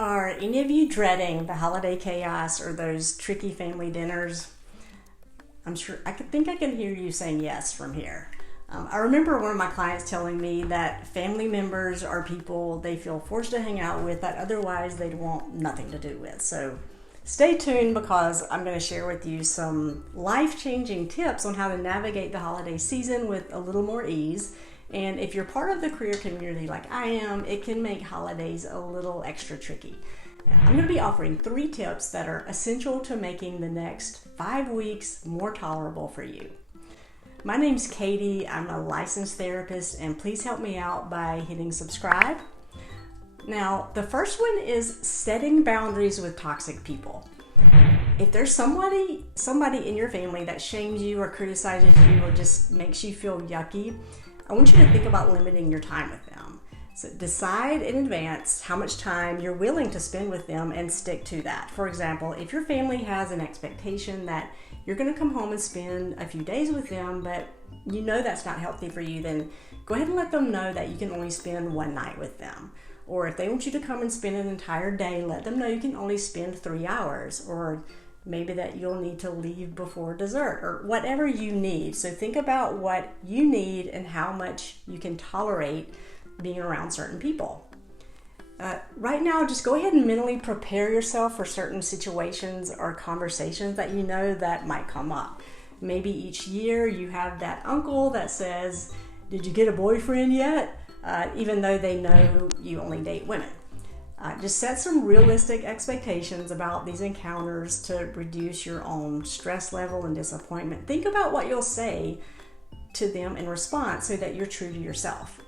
Are any of you dreading the holiday chaos or those tricky family dinners? I'm sure I can hear you saying yes from here. I remember one of my clients telling me that family members are people they feel forced to hang out with that otherwise they'd want nothing to do with. So stay tuned because I'm going to share with you some life-changing tips on how to navigate the holiday season with a little more ease. And if you're part of the career community like I am, it can make holidays a little extra tricky. I'm going to be offering 3 tips that are essential to making the next 5 weeks more tolerable for you. My name's Katie. I'm a licensed therapist, and please help me out by hitting subscribe. Now, the first one is setting boundaries with toxic people. If there's somebody in your family that shames you or criticizes you or just makes you feel yucky, I want you to think about limiting your time with them. So decide in advance how much time you're willing to spend with them and stick to that. For example, if your family has an expectation that you're going to come home and spend a few days with them, but you know that's not healthy for you, then go ahead and let them know that you can only spend one night with them. Or if they want you to come and spend an entire day, let them know you can only spend 3 hours, or maybe that you'll need to leave before dessert, or whatever you need. So think about what you need and how much you can tolerate being around certain people. Right now, just go ahead and mentally prepare yourself for certain situations or conversations that you know that might come up. Maybe each year you have that uncle that says, "Did you get a boyfriend yet?" Even though they know you only date women. Just set some realistic expectations about these encounters to reduce your own stress level and disappointment. Think about what you'll say to them in response so that you're true to yourself.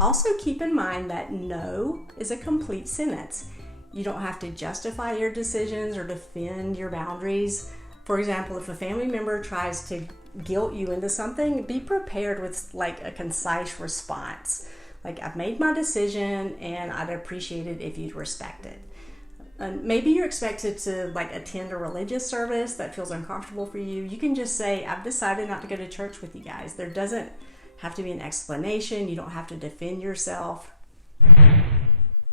Also keep in mind that no is a complete sentence. You don't have to justify your decisions or defend your boundaries. For example, if a family member tries to guilt you into something, be prepared with a concise response. I've made my decision and I'd appreciate it if you'd respect it. And maybe you're expected to attend a religious service that feels uncomfortable for you. You can just say, "I've decided not to go to church with you guys." There doesn't have to be an explanation. You don't have to defend yourself.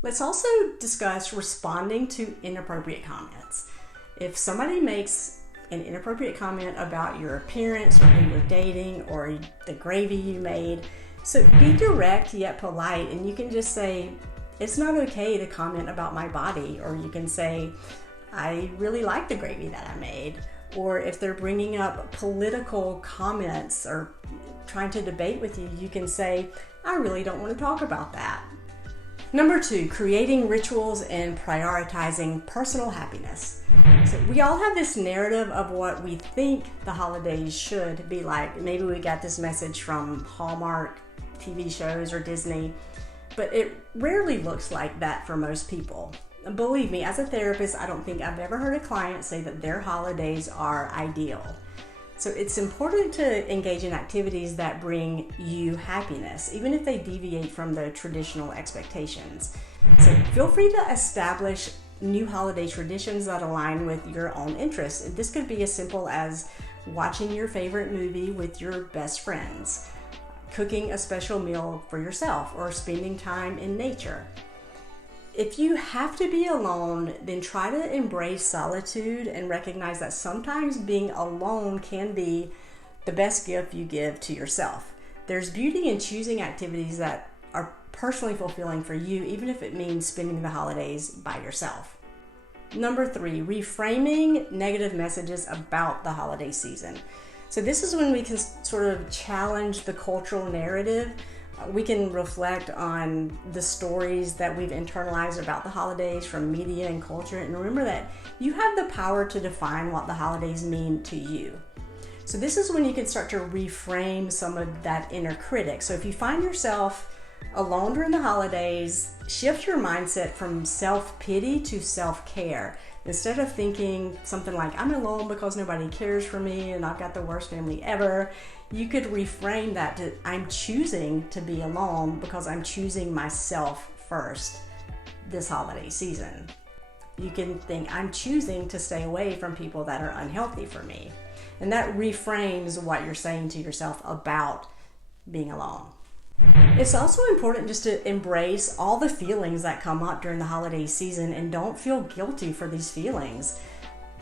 Let's also discuss responding to inappropriate comments. If somebody makes an inappropriate comment about your appearance or who you're dating or the gravy you made, so be direct yet polite, and you can just say, "It's not okay to comment about my body," or you can say, "I really like the gravy that I made." Or if they're bringing up political comments or trying to debate with you, you can say, "I really don't want to talk about that." Number 2, creating rituals and prioritizing personal happiness. So we all have this narrative of what we think the holidays should be like. Maybe we got this message from Hallmark TV shows or Disney, but it rarely looks like that for most people. Believe me, as a therapist, I don't think I've ever heard a client say that their holidays are ideal. So it's important to engage in activities that bring you happiness, even if they deviate from the traditional expectations. So feel free to establish new holiday traditions that align with your own interests. This could be as simple as watching your favorite movie with your best friends, cooking a special meal for yourself, or spending time in nature. If you have to be alone, then try to embrace solitude and recognize that sometimes being alone can be the best gift you give to yourself. There's beauty in choosing activities that are personally fulfilling for you, even if it means spending the holidays by yourself. Number 3, reframing negative messages about the holiday season. So this is when we can sort of challenge the cultural narrative. We can reflect on the stories that we've internalized about the holidays from media and culture, and remember that you have the power to define what the holidays mean to you. So this is when you can start to reframe some of that inner critic. So if you find yourself alone during the holidays, shift your mindset from self-pity to self-care. Instead of thinking something like, "I'm alone because nobody cares for me and I've got the worst family ever," you could reframe that to, "I'm choosing to be alone because I'm choosing myself first this holiday season." You can think, "I'm choosing to stay away from people that are unhealthy for me." And that reframes what you're saying to yourself about being alone. It's also important just to embrace all the feelings that come up during the holiday season and don't feel guilty for these feelings.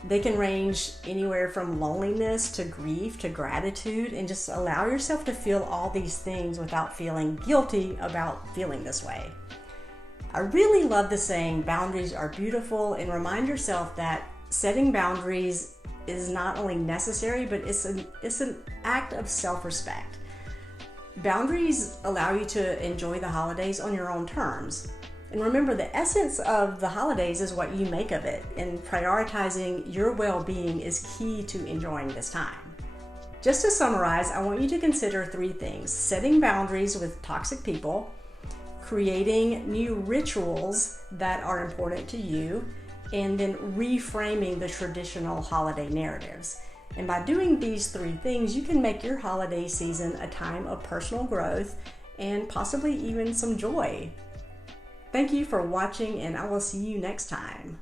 They can range anywhere from loneliness to grief to gratitude, and just allow yourself to feel all these things without feeling guilty about feeling this way. I really love the saying, boundaries are beautiful, and remind yourself that setting boundaries is not only necessary, but it's an act of self-respect. Boundaries allow you to enjoy the holidays on your own terms. And remember, the essence of the holidays is what you make of it, and prioritizing your well-being is key to enjoying this time. Just to summarize, I want you to consider 3 things: setting boundaries with toxic people, creating new rituals that are important to you, and then reframing the traditional holiday narratives. And by doing these 3 things, you can make your holiday season a time of personal growth and possibly even some joy. Thank you for watching, and I will see you next time.